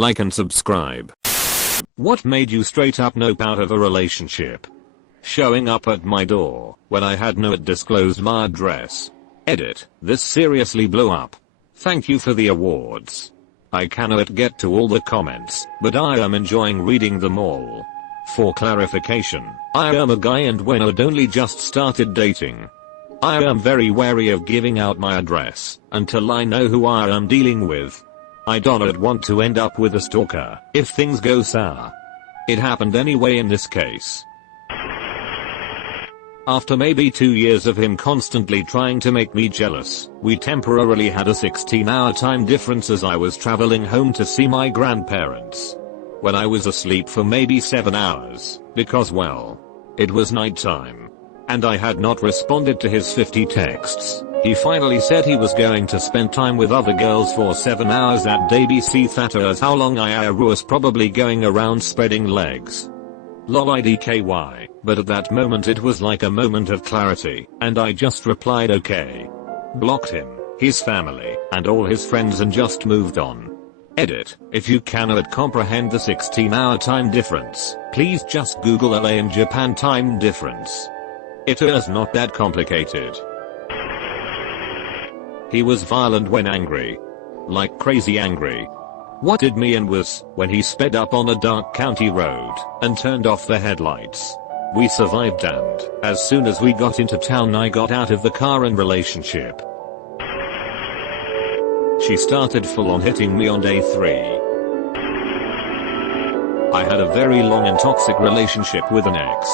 like and subscribe. What made you straight up nope out of a relationship? Showing up at my door when I had not disclosed my address. Edit, this seriously blew up. Thank you for the awards. I cannot get to all the comments, but I am enjoying reading them all. For clarification, I am a guy and when I'd only just started dating. I am very wary of giving out my address until I know who I am dealing with. I don't want to end up with a stalker if things go sour. It happened anyway in this case. After maybe 2 years of him constantly trying to make me jealous, we temporarily had a 16-hour time difference as I was traveling home to see my grandparents. When I was asleep for maybe 7 hours, because well, it was nighttime, and I had not responded to his 50 texts, he finally said he was going to spend time with other girls for 7 hours that day. BC that as how long I was probably going around spreading legs. Lol idky, but at that moment it was like a moment of clarity, and I just replied okay. Blocked him, his family, and all his friends and just moved on. Edit, if you cannot comprehend the 16-hour time difference, please just Google LA and Japan time difference. It is not that complicated. He was violent when angry. Like crazy angry. What did me and was when he sped up on a dark county road and turned off the headlights. We survived and as soon as we got into town I got out of the car and relationship. She started full on hitting me on day 3. I had a very long and toxic relationship with an ex.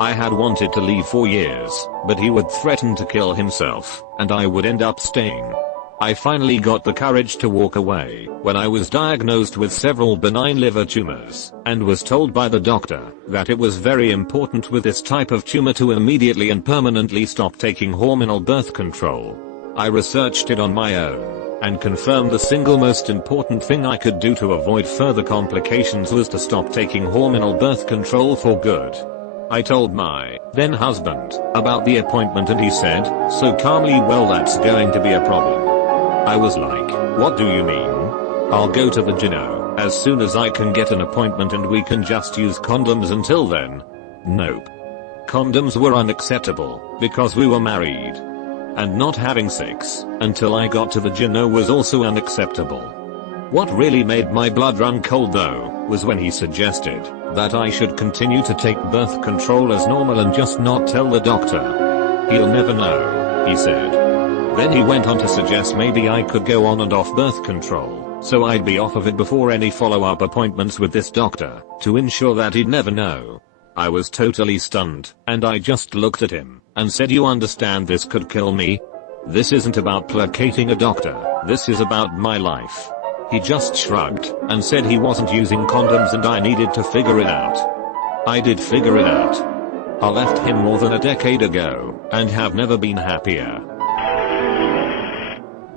I had wanted to leave for years, but he would threaten to kill himself, and I would end up staying. I finally got the courage to walk away when I was diagnosed with several benign liver tumors, and was told by the doctor that it was very important with this type of tumor to immediately and permanently stop taking hormonal birth control. I researched it on my own, and confirmed the single most important thing I could do to avoid further complications was to stop taking hormonal birth control for good. I told my then husband about the appointment and he said, so calmly, well that's going to be a problem. I was like, what do you mean? I'll go to the gyno as soon as I can get an appointment and we can just use condoms until then. Nope. Condoms were unacceptable because we were married. And not having sex until I got to the gyno was also unacceptable. What really made my blood run cold though, was when he suggested that I should continue to take birth control as normal and just not tell the doctor. He'll never know, he said. Then he went on to suggest maybe I could go on and off birth control, so I'd be off of it before any follow-up appointments with this doctor, to ensure that he'd never know. I was totally stunned, and I just looked at him, and said, you understand this could kill me? This isn't about placating a doctor, this is about my life. He just shrugged, and said he wasn't using condoms and I needed to figure it out. I did figure it out. I left him more than a decade ago, and have never been happier.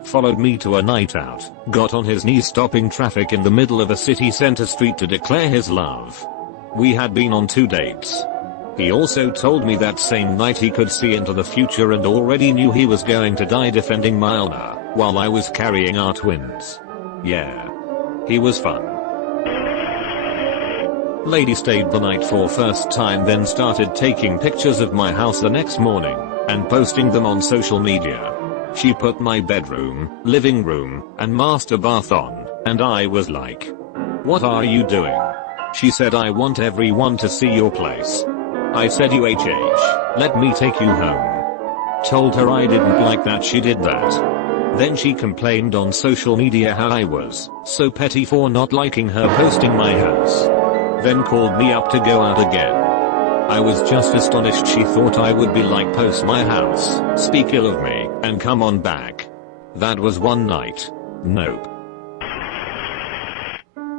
Followed me to a night out, got on his knees stopping traffic in the middle of a city center street to declare his love. We had been on 2 dates. He also told me that same night he could see into the future and already knew he was going to die defending my honor, while I was carrying our twins. Yeah. He was fun. Lady stayed the night for first time, then started taking pictures of my house the next morning, and posting them on social media. She put my bedroom, living room, and master bath on, and I was like, what are you doing? She said, I want everyone to see your place. I said, let me take you home. Told her I didn't like that she did that. Then she complained on social media how I was so petty for not liking her posting my house. Then called me up to go out again. I was just astonished she thought I would be like, post my house, speak ill of me, and come on back. That was one night. Nope.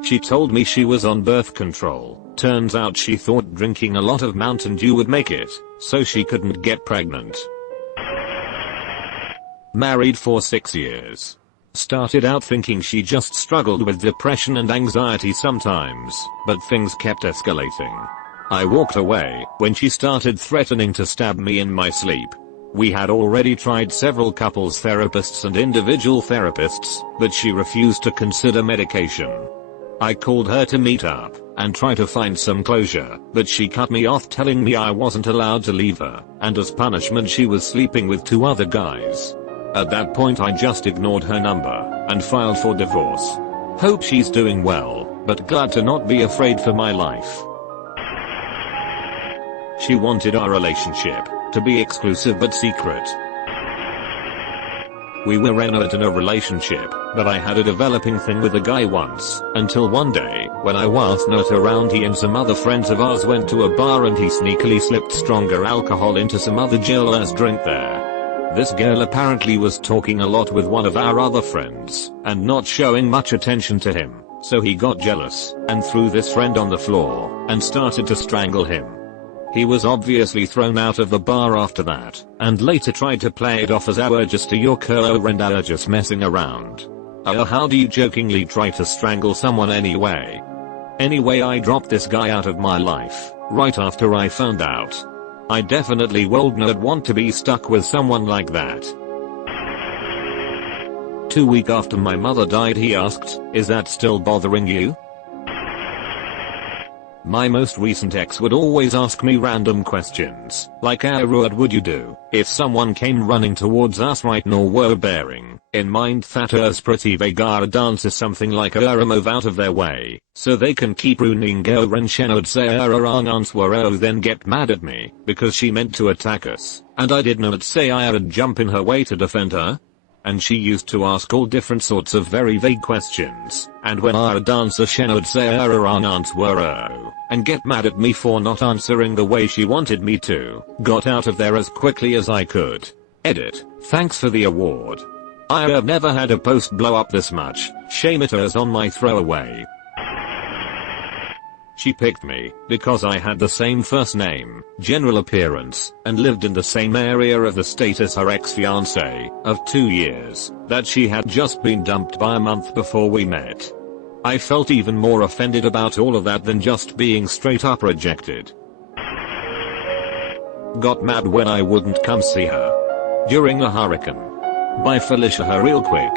She told me she was on birth control. Turns out she thought drinking a lot of Mountain Dew would make it, so she couldn't get pregnant. Married for 6 years. Started out thinking she just struggled with depression and anxiety sometimes, but things kept escalating. I walked away when she started threatening to stab me in my sleep. We had already tried several couples therapists and individual therapists, but she refused to consider medication. I called her to meet up and try to find some closure, but she cut me off telling me I wasn't allowed to leave her, and as punishment she was sleeping with 2 other guys. At that point I just ignored her number and filed for divorce. Hope she's doing well, but glad to not be afraid for my life. She wanted our relationship to be exclusive but secret. We were in a relationship, but I had a developing thing with a guy once, until one day, when I was not around, he and some other friends of ours went to a bar and he sneakily slipped stronger alcohol into some other girl's drink there. This girl apparently was talking a lot with one of our other friends, and not showing much attention to him, so he got jealous, and threw this friend on the floor, and started to strangle him. He was obviously thrown out of the bar after that, and later tried to play it off as our just to your and our just messing around. How do you jokingly try to strangle someone anyway? Anyway, I dropped this guy out of my life, right after I found out. I definitely would not want to be stuck with someone like that. 2 weeks after my mother died he asked, "Is that still bothering you?" My most recent ex would always ask me random questions, like what would you do if someone came running towards us right now were bearing in mind that us pretty vague dance is something like move out of their way, so they can keep ruining and shenod say answer then get mad at me because she meant to attack us, and I did not say I would jump in her way to defend her. And she used to ask all different sorts of very vague questions, and when our dancer shenod say and get mad at me for not answering the way she wanted me to, got out of there as quickly as I could. Edit, thanks for the award. I have never had a post blow up this much, shame it is on my throwaway. She picked me because I had the same first name, general appearance, and lived in the same area of the state as her ex-fiancé of 2 years that she had just been dumped by a month before we met. I felt even more offended about all of that than just being straight up rejected. Got mad when I wouldn't come see her during the hurricane. By Felicia her real quick.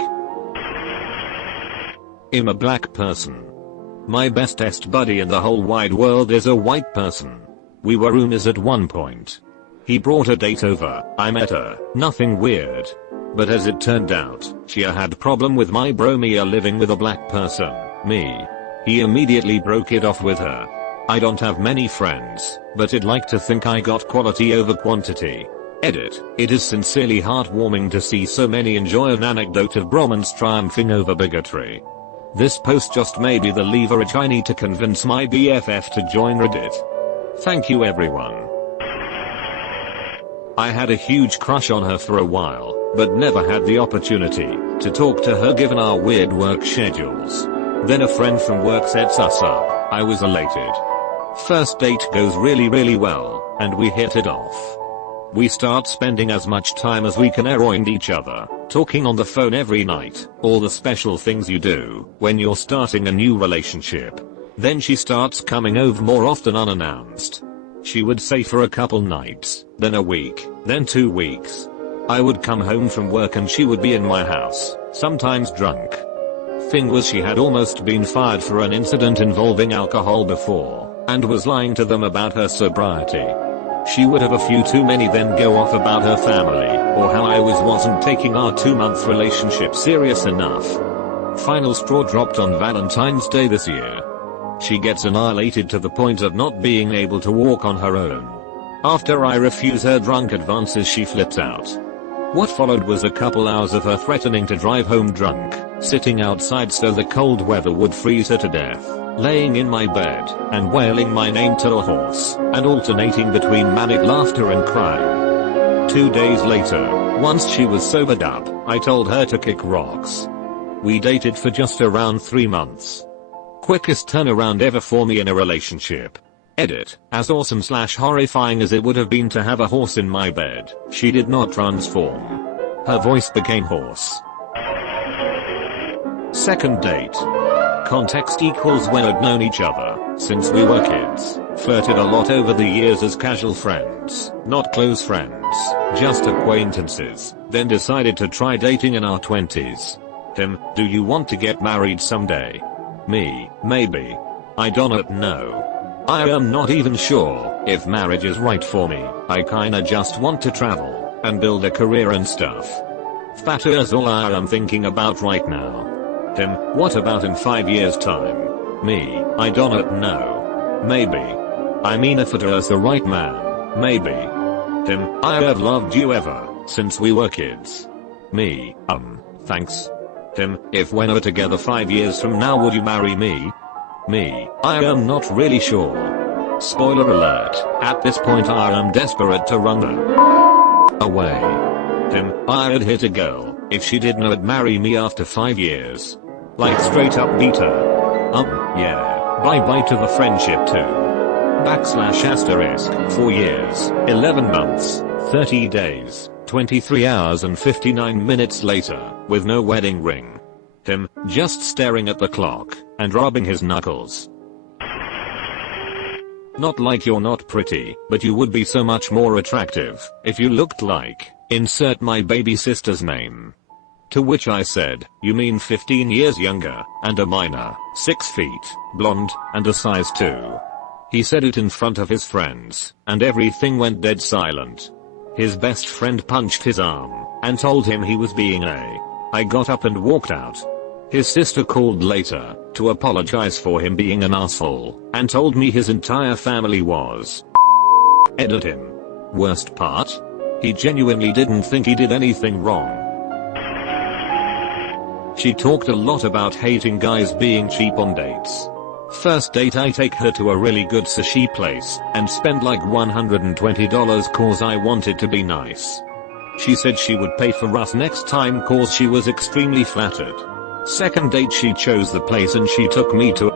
I'm a black person. My bestest buddy in the whole wide world is a white person. We were roomies at one point. He brought a date over, I met her, nothing weird. But as it turned out, she had problem with my bro Mia living with a black person, me. He immediately broke it off with her. I don't have many friends, but I'd like to think I got quality over quantity. Edit, it is sincerely heartwarming to see so many enjoy an anecdote of bromance triumphing over bigotry. This post just made me the leverage I need to convince my BFF to join Reddit. Thank you everyone. I had a huge crush on her for a while, but never had the opportunity to talk to her given our weird work schedules. Then a friend from work sets us up. I was elated. First date goes really well, and we hit it off. We start spending as much time as we can around each other, talking on the phone every night, all the special things you do when you're starting a new relationship. Then she starts coming over more often unannounced. She would say for a couple nights, then a week, then 2 weeks. I would come home from work and she would be in my house, sometimes drunk. Thing was, she had almost been fired for an incident involving alcohol before, and was lying to them about her sobriety. She would have a few too many then go off about her family, or how I wasn't taking our 2-month relationship serious enough. Final straw dropped on Valentine's Day this year. She gets annihilated to the point of not being able to walk on her own. After I refuse her drunk advances she flips out. What followed was a couple hours of her threatening to drive home drunk, sitting outside so the cold weather would freeze her to death, laying in my bed, and wailing my name to a horse, and alternating between manic laughter and crying. 2 days later, once she was sobered up, I told her to kick rocks. We dated for just around 3 months. Quickest turnaround ever for me in a relationship. Edit, as awesome/horrifying as it would have been to have a horse in my bed, she did not transform. Her voice became hoarse. Second date. Context equals when I'd known each other since we were kids, flirted a lot over the years as casual friends, not close friends, just acquaintances, then decided to try dating in our 20s. Do you want to get married someday? Me, maybe. I don't know. I am not even sure if marriage is right for me. I kinda just want to travel and build a career and stuff. That is all I am thinking about right now. Tim, what about in 5 years time? Me, I don't know. Maybe. I mean if it is the right man, maybe. Tim, I have loved you ever since we were kids. Me, thanks. Tim, if we're together 5 years from now, would you marry me? Me, I am not really sure. Spoiler alert, at this point I am desperate to run away. Tim, I'd hit a girl if she did not marry me after 5 years. Like straight up beat her. Yeah, bye bye to the friendship too. / 4 years, 11 months, 30 days, 23 hours and 59 minutes later, with no wedding ring. Tim, just staring at the clock, and rubbing his knuckles. Not like you're not pretty, but you would be so much more attractive, if you looked like, insert my baby sister's name. To which I said, you mean 15 years younger, and a minor, 6 feet, blonde, and a size 2. He said it in front of his friends, and everything went dead silent. His best friend punched his arm, and told him he was being I got up and walked out. His sister called later, to apologize for him being an asshole, and told me his entire family was edit him. Worst part? He genuinely didn't think he did anything wrong. She talked a lot about hating guys being cheap on dates. First date I take her to a really good sushi place, and spend like $120 cause I wanted to be nice. She said she would pay for us next time cause she was extremely flattered. Second date she chose the place and she took me to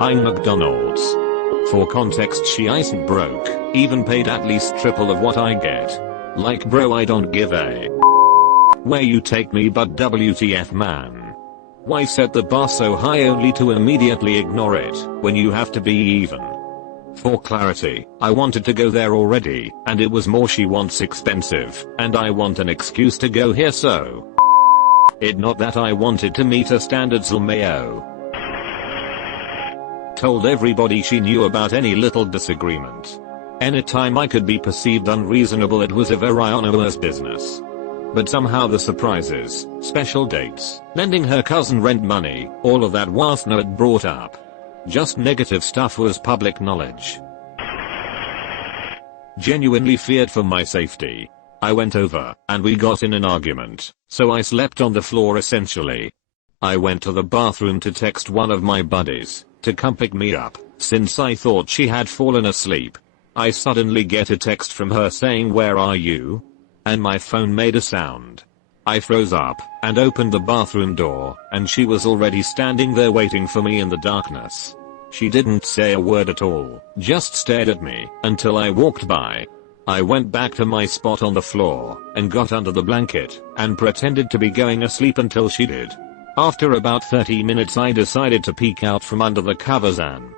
McDonald's. For context she isn't broke, even paid at least triple of what I get. Like bro I don't give a where you take me but WTF man. Why set the bar so high only to immediately ignore it when you have to be even? For clarity, I wanted to go there already, and it was more she wants expensive, and I want an excuse to go here so. It not that I wanted to meet her standards or mayo. Told everybody she knew about any little disagreement. Anytime I could be perceived unreasonable it was a very onerous business. But somehow the surprises, special dates, lending her cousin rent money, all of that was not brought up. Just negative stuff was public knowledge. Genuinely feared for my safety. I went over, and we got in an argument, so I slept on the floor essentially. I went to the bathroom to text one of my buddies, to come pick me up, since I thought she had fallen asleep. I suddenly get a text from her saying where are you? And my phone made a sound. I froze up, and opened the bathroom door, and she was already standing there waiting for me in the darkness. She didn't say a word at all, just stared at me, until I walked by. I went back to my spot on the floor, and got under the blanket, and pretended to be going asleep until she did. After about 30 minutes I decided to peek out from under the covers and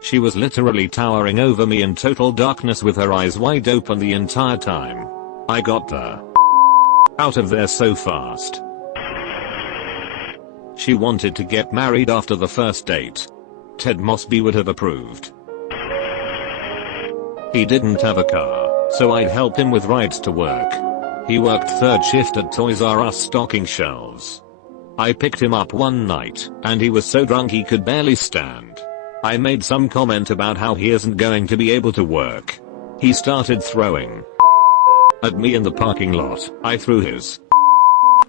she was literally towering over me in total darkness with her eyes wide open the entire time. I got the out of there so fast. She wanted to get married after the first date. Ted Mosby would have approved. He didn't have a car, so I'd help him with rides to work. He worked third shift at Toys R Us stocking shelves. I picked him up one night, and he was so drunk he could barely stand. I made some comment about how he isn't going to be able to work. He started throwing at me in the parking lot. I threw his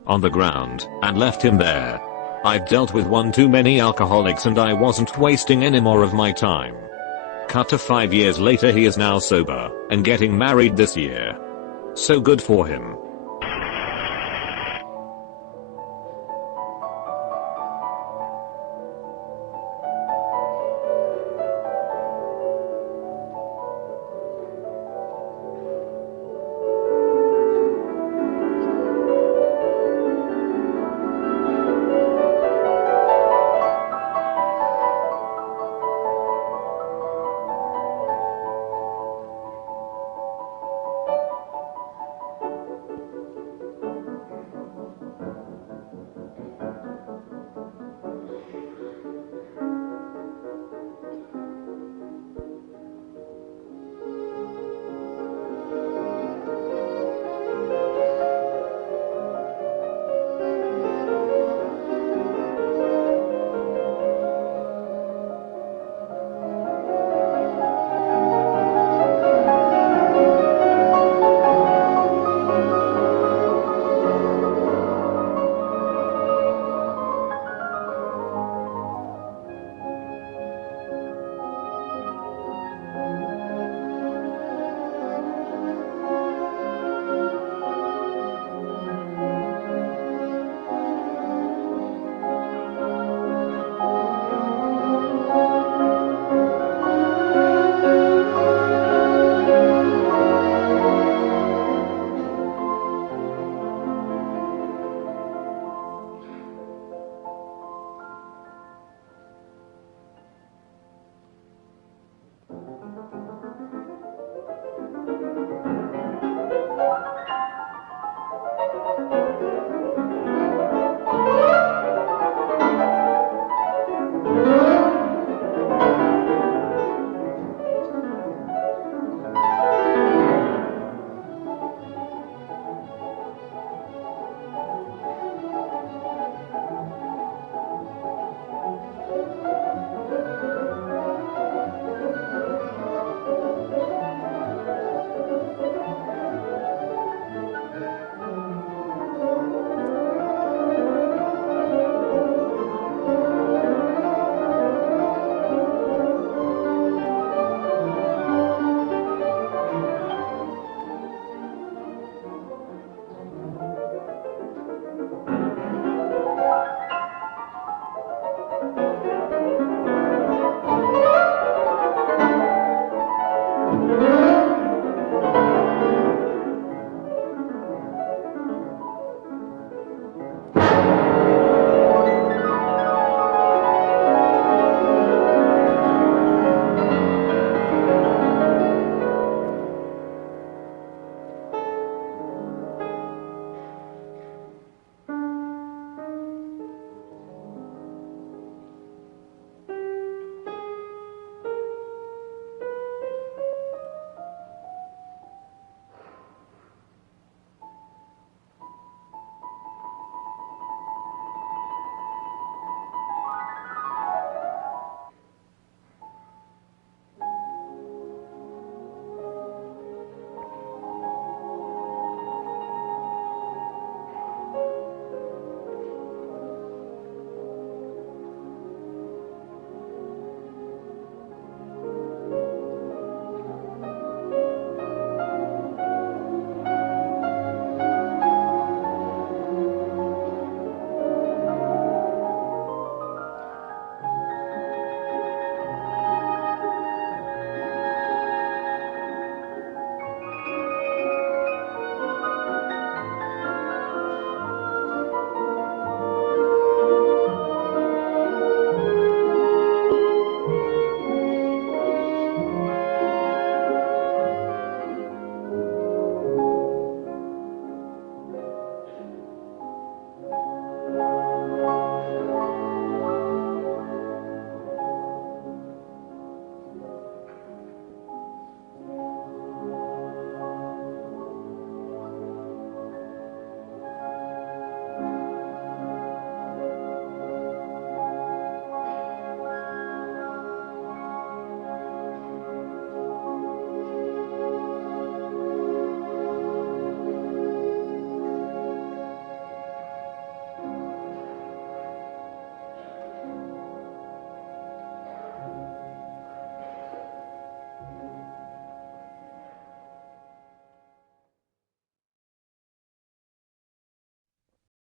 on the ground and left him there. I'd dealt with one too many alcoholics and I wasn't wasting any more of my time. Cut to 5 years later, he is now sober and getting married this year. So good for him.